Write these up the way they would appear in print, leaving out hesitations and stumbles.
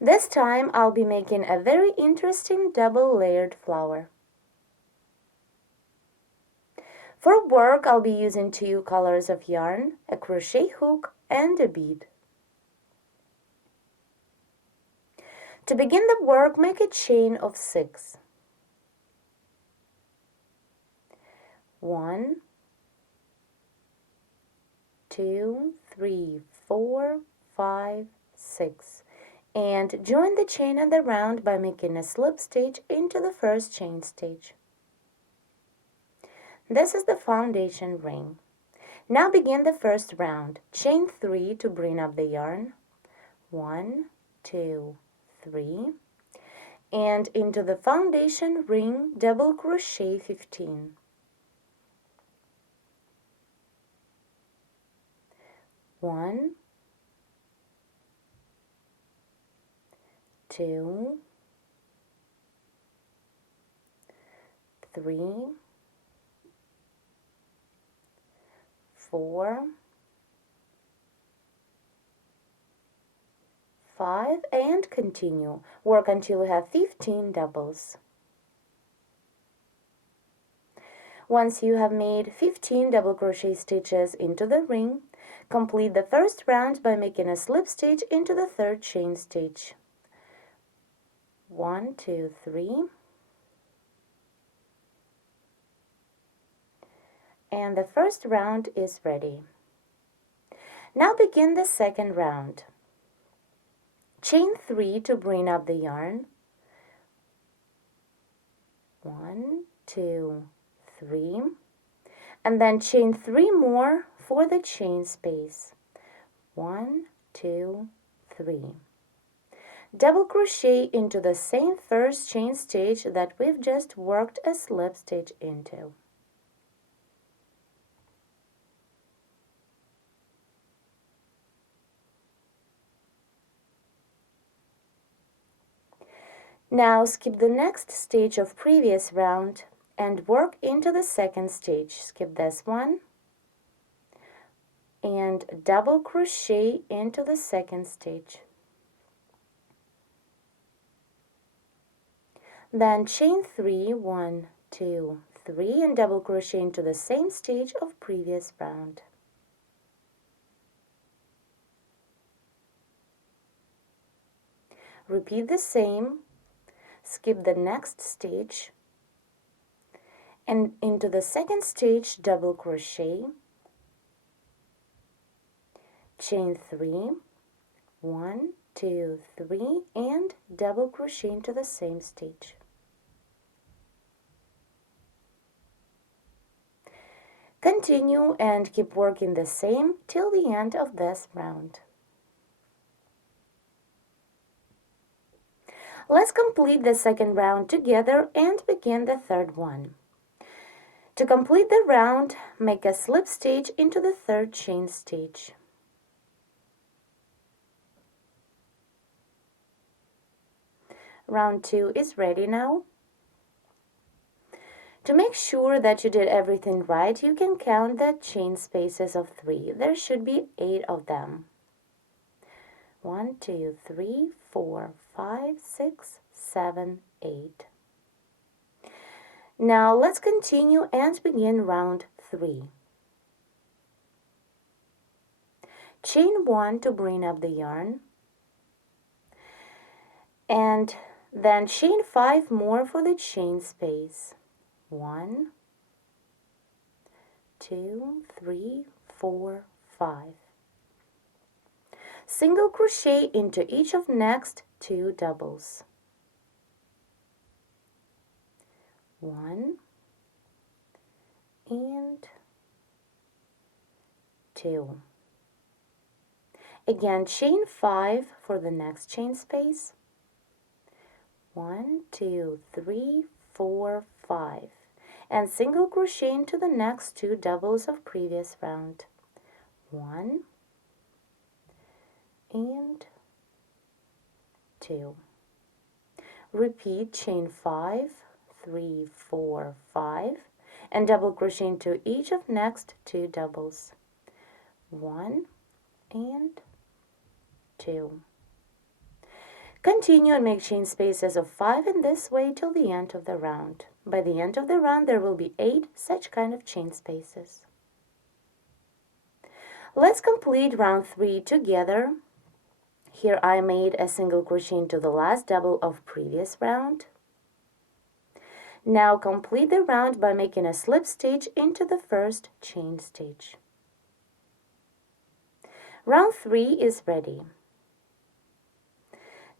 This time I'll be making a very interesting double layered flower. For work, I'll be using 2 colors of yarn, a crochet hook, and a bead. To begin the work, make a chain of 6. 1, 2, 3, 4, 5, 6. And join the chain and the round by making a slip stitch into the first chain stitch. This is the foundation ring. Now begin the first round. Chain 3 to bring up the yarn. 1, 2, 3. And into the foundation ring, double crochet 15. 1, 2, 3, 4, 5, and continue. Work until you have 15 doubles. Once you have made 15 double crochet stitches into the ring, complete the first round by making a slip stitch into the third chain stitch. 1, 2, 3. And the first round is ready. Now begin the second round. Chain 3 to bring up the yarn. 1, 2, 3. And then chain 3 more for the chain space. 1, 2, 3. Double crochet into the same first chain stitch that we've just worked a slip stitch into. Now skip the next stitch of previous round and work into the second stitch. Skip this one and double crochet into the second stitch. Then chain 3, 1, 2, 3, and double crochet into the same stitch of previous round. Repeat the same. Skip the next stitch and into the second stitch double crochet, chain 3, 1, 2, 3, and double crochet into the same stitch. Continue and keep working the same till the end of this round. Let's complete the second round together and begin the third one. To complete the round, make a slip stitch into the third chain stitch. Round 2 is ready now. To make sure that you did everything right, you can count the chain spaces of 3. There should be 8 of them. 1, 2, 3, 4, 5, 6, 7, 8. Now let's continue and begin round 3. Chain 1 to bring up the yarn, and then chain 5 more for the chain space. 1, 2, 3, 4, 5. Single crochet into each of next 2 doubles. 1 and 2. Again, chain 5 for the next chain space. 1, 2, 3, 4, 5. And single crochet into the next 2 doubles of previous round. 1 and 2. Repeat chain 5, 3, 4, 5, and double crochet into each of next 2 doubles. 1 and 2. Continue and make chain spaces of 5 in this way till the end of the round. By the end of the round there will be 8 such kind of chain spaces. Let's complete round 3 together. Here I made a single crochet into the last double of previous round. Now complete the round by making a slip stitch into the first chain stitch. Round 3 is ready.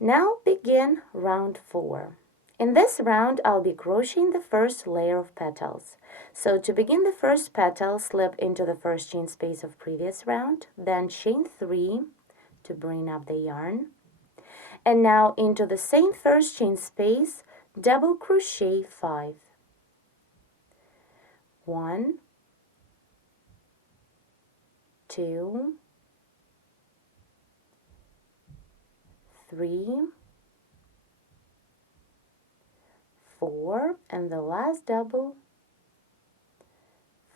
Now begin round 4. In this round I'll be crocheting the first layer of petals. So to begin the first petal, slip into the first chain space of previous round, then chain 3 to bring up the yarn, and now into the same first chain space, double crochet 5. 1, 2, 3, 4, and the last double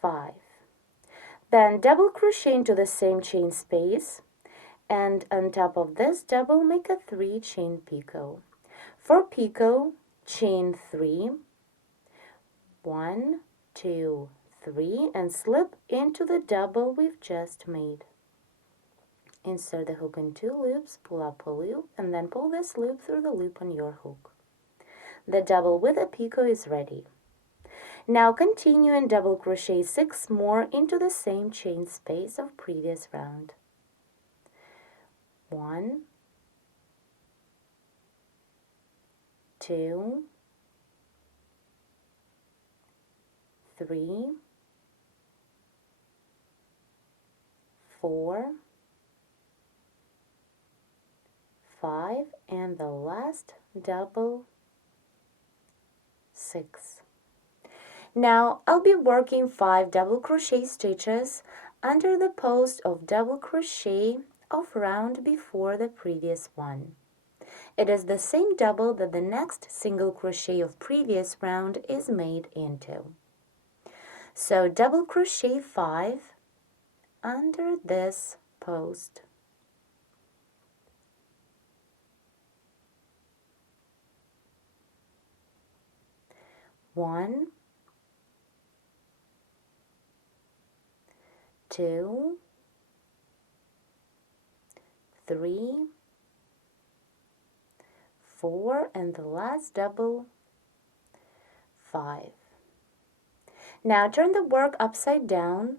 5. Then double crochet into the same chain space, and on top of this double make a 3 chain picot. For picot, chain 3, 1, 2, 3, and slip into the double we've just made. Insert the hook in 2 loops, pull up a loop, and then pull this loop through the loop on your hook. The double with a picot is ready. Now continue and double crochet 6 more into the same chain space of previous round. 1, 2, 3, 4, 5, and the last double 6. Now I'll be working 5 double crochet stitches under the post of double crochet of round before the previous one. It is the same double that the next single crochet of previous round is made into. So double crochet 5 under this post. One, 2, 3, 4, and the last double 5. Now turn the work upside down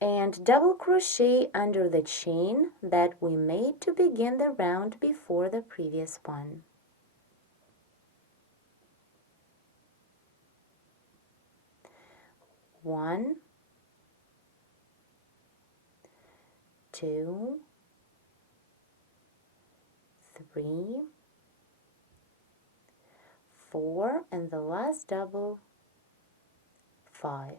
and double crochet under the chain that we made to begin the round before the previous one. One, 2, 3, 4, and the last double 5.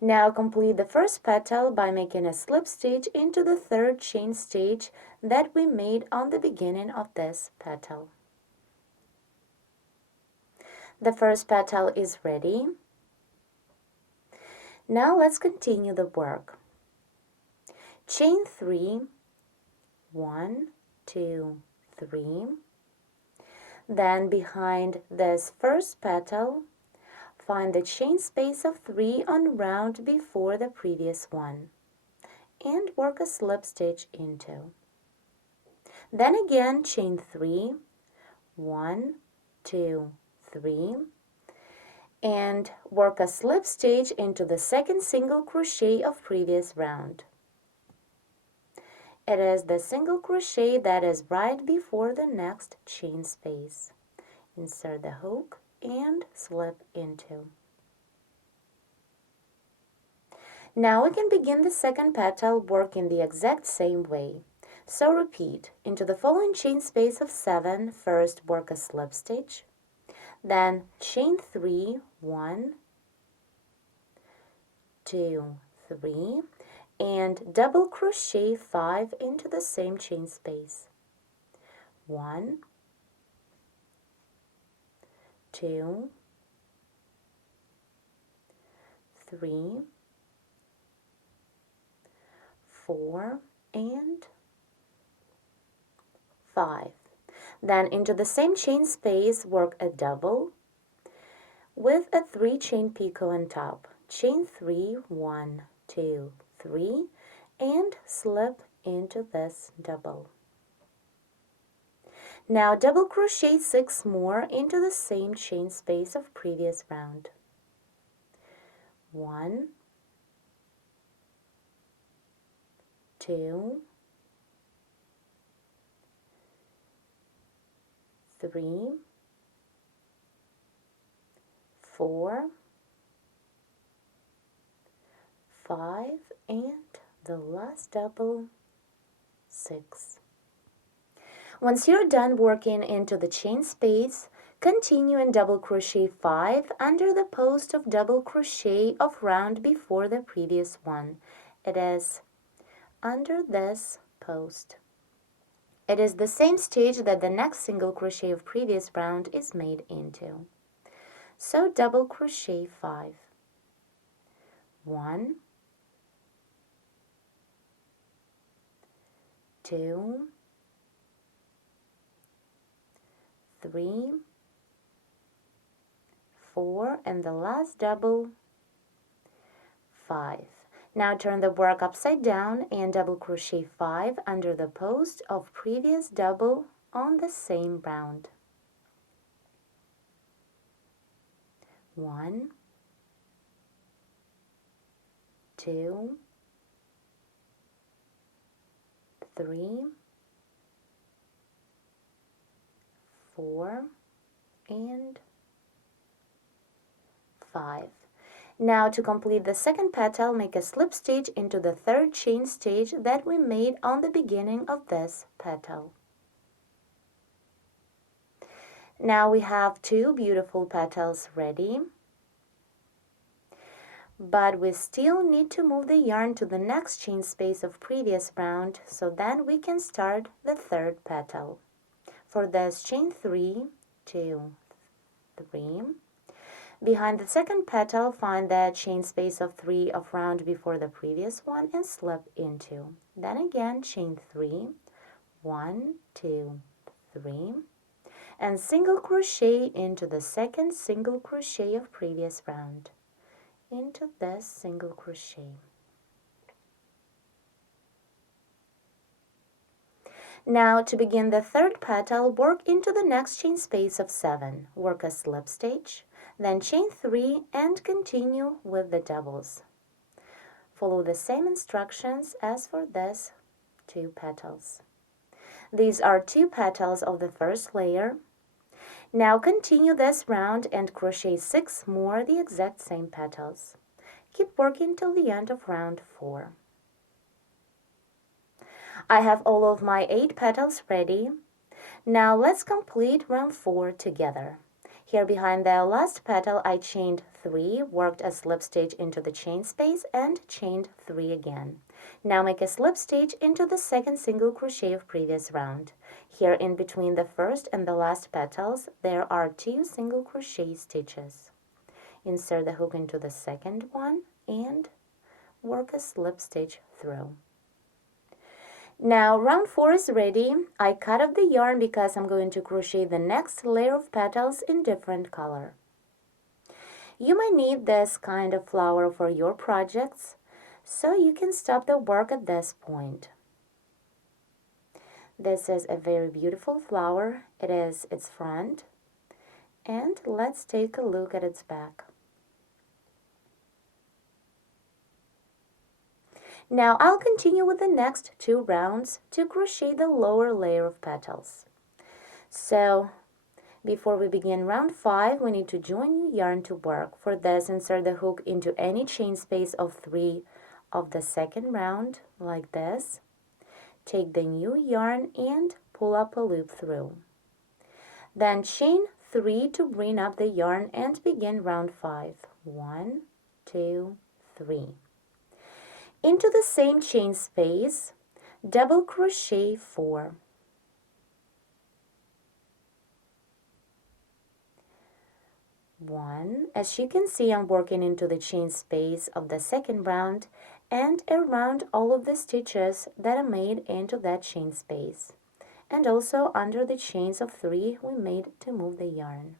Now complete the first petal by making a slip stitch into the third chain stitch that we made on the beginning of this petal. The first petal is ready. Now let's continue the work. Chain 3, 1, 2, 3. Then behind this first petal, find the chain space of 3 on round before the previous one and work a slip stitch into. Then again chain 3, 1, 2, 3, and work a slip stitch into the second single crochet of previous round. It is the single crochet that is right before the next chain space. Insert the hook and slip into. Now we can begin the second petal working the exact same way. So repeat. Into the following chain space of 7, first work a slip stitch, then chain 3, 1, 2, 3, and double crochet 5 into the same chain space. 1, 2, 3, 4, and 5. Then into the same chain space, work a double with a 3 chain picot on top. Chain 3, 1, 2, 3, and slip into this double. Now double crochet 6 more into the same chain space of previous round. 1, 2, 3, 4, 5, and the last double, 6. Once you're done working into the chain space, continue and double crochet 5 under the post of double crochet of round before the previous one. It is under this post. It is the same stitch that the next single crochet of previous round is made into. So double crochet 5. 1, 2, 3, 4, and the last double, 5. Now turn the work upside down and double crochet 5 under the post of previous double on the same round. 1, 2, 3, 4, and 5. Now to complete the second petal, make a slip stitch into the third chain stitch that we made on the beginning of this petal. Now we have 2 beautiful petals ready, but we still need to move the yarn to the next chain space of previous round, so then we can start the third petal. For this, chain 3, 2, 3. Behind the second petal, find the chain space of 3 of round before the previous one and slip into. Then again, chain 3, 1, 2, 3, and single crochet into the second single crochet of previous round. Into this single crochet. Now to begin the third petal, work into the next chain space of 7. Work a slip stitch, then chain 3 and continue with the doubles. Follow the same instructions as for this 2 petals. These are 2 petals of the first layer. Now continue this round and crochet 6 more the exact same petals. Keep working till the end of round 4. I have all of my 8 petals ready. Now let's complete round 4 together. Here behind the last petal I chained 3, worked a slip stitch into the chain space and chained 3 again. Now make a slip stitch into the second single crochet of previous round. Here in between the first and the last petals there are 2 single crochet stitches. Insert the hook into the second one and work a slip stitch through. Now round 4 is ready. I cut off the yarn because I'm going to crochet the next layer of petals in different color. You might need this kind of flower for your projects, so you can stop the work at this point. This is a very beautiful flower. It is its front, and let's take a look at its back. Now I'll continue with the next 2 rounds to crochet the lower layer of petals. So before we begin round 5, we need to join new yarn to work. For this, insert the hook into any chain space of 3 of the second round, like this. Take the new yarn and pull up a loop through. Then chain 3 to bring up the yarn and begin round 5. 1, 2, 3. Into the same chain space, double crochet 4. 1. As you can see, I'm working into the chain space of the second round and around all of the stitches that I made into that chain space. and also under the chains of 3 we made to move the yarn.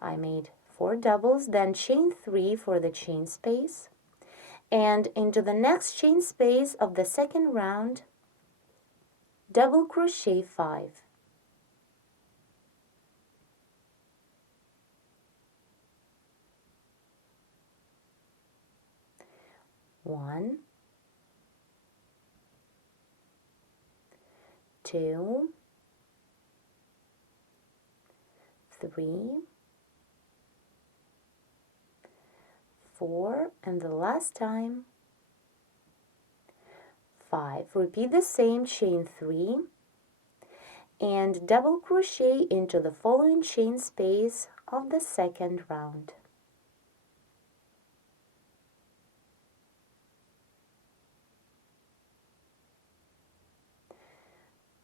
I made 4 doubles, then chain 3 for the chain space, and into the next chain space of the second round, double crochet 5. One, 2, 3, 4, and the last time 5. Repeat the same, chain 3 and double crochet into the following chain space of the second round.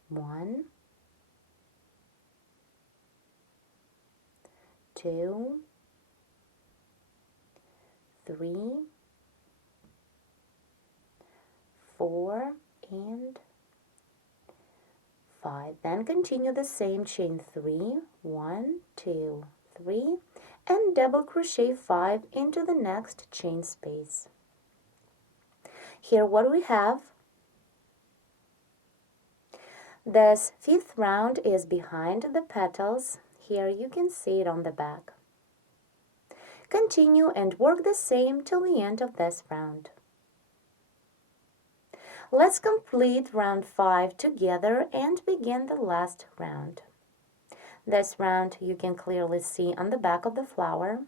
One, 2, 3, 4, and 5. Then continue the same, chain 3, 1, 2, 3, and double crochet 5 into the next chain space. Here what we have, this 5th round is behind the petals. Here you can see it on the back. Continue and work the same till the end of this round. Let's complete round 5 together and begin the last round. This round you can clearly see on the back of the flower.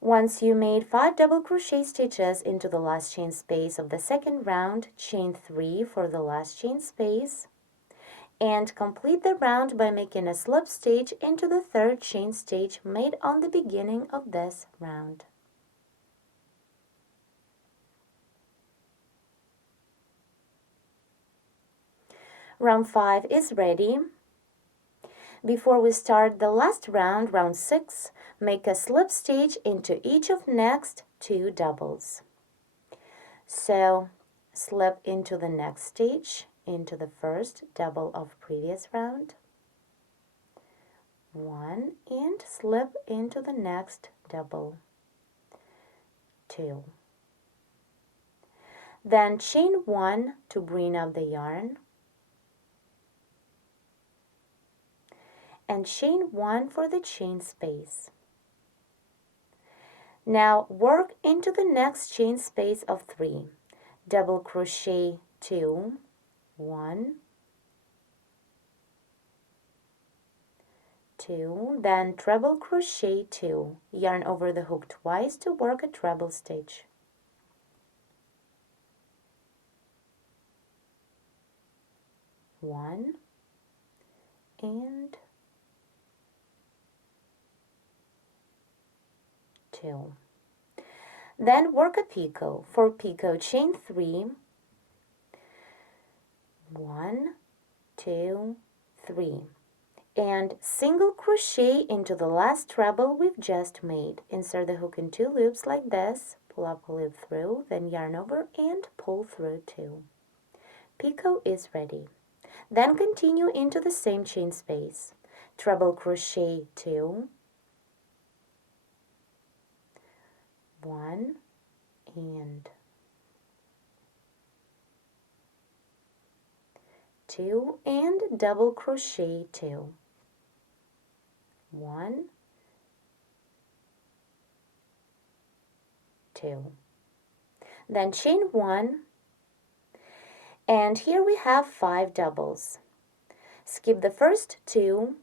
Once you made 5 double crochet stitches into the last chain space of the second round, chain 3 for the last chain space, and complete the round by making a slip stitch into the 3rd chain stitch made on the beginning of this round. Round 5 is ready. Before we start the last round, round 6, make a slip stitch into each of next 2 doubles. So slip into the next stitch, into the first double of previous round, 1, and slip into the next double, 2. Then chain 1 to bring up the yarn, and chain 1 for the chain space. Now work into the next chain space of 3. Double crochet 2, 1, 2, then treble crochet 2. Yarn over the hook twice to work a treble stitch. One and 2. Then work a picot. For picot, chain 3, 1, 2, 3, and single crochet into the last treble we've just made. Insert the hook in 2 loops like this, pull up a loop through, then yarn over and pull through 2. Picot is ready. Then continue into the same chain space. Treble crochet 2, 1, and 2, and double crochet 2, 1, 2. Then chain 1, and here we have 5 doubles. Skip the first 2,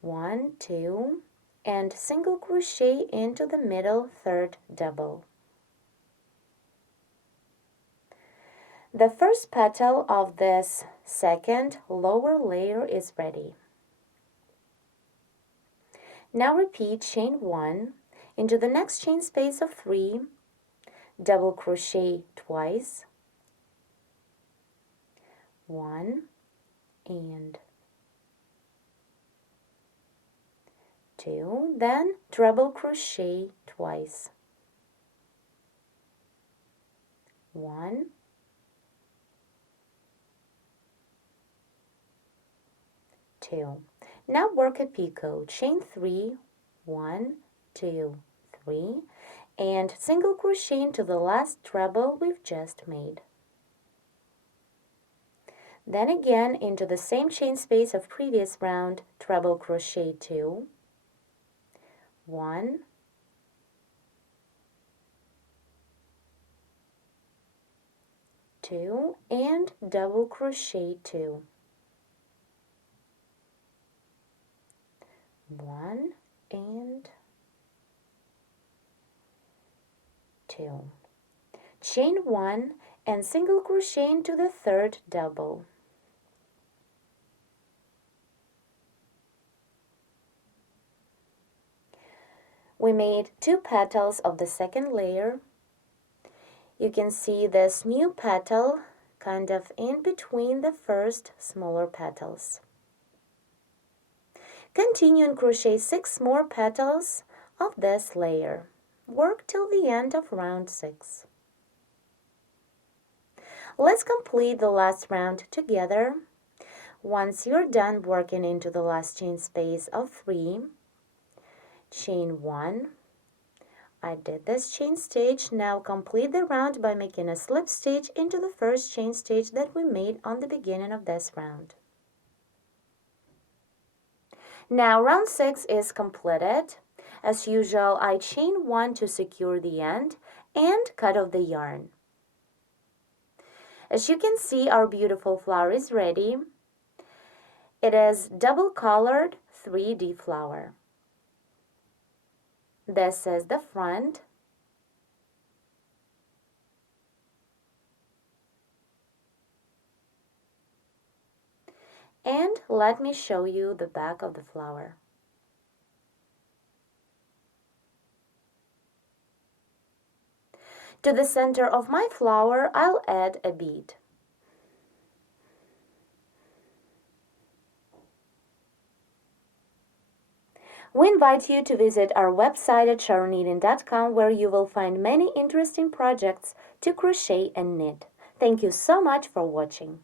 1, 2, and single crochet into the middle 3rd double. The first petal of this second lower layer is ready. Now repeat chain 1 into the next chain space of 3, double crochet twice, 1 and 2, then treble crochet twice, 1, 2. Now work a picot, chain 3, 1, 2, 3, and single crochet into the last treble we've just made. Then again into the same chain space of previous round, treble crochet 2, 1, 2, and double crochet 2, 1 and 2. Chain 1 and single crochet into the third double. We made 2 petals of the second layer. You can see this new petal kind of in between the first smaller petals. Continue and crochet 6 more petals of this layer. Work till the end of round 6. Let's complete the last round together. Once you're done working into the last chain space of 3, chain 1. I did this chain stitch. Now complete the round by making a slip stitch into the first chain stitch that we made on the beginning of this round. Now round 6 is completed. As usual, I chain 1 to secure the end and cut off the yarn. As you can see, our beautiful flower is ready. It is double colored 3D flower. This is the front. And let me show you the back of the flower. To the center of my flower, I'll add a bead. We invite you to visit our website at sharonknitting.com, where you will find many interesting projects to crochet and knit. Thank you so much for watching.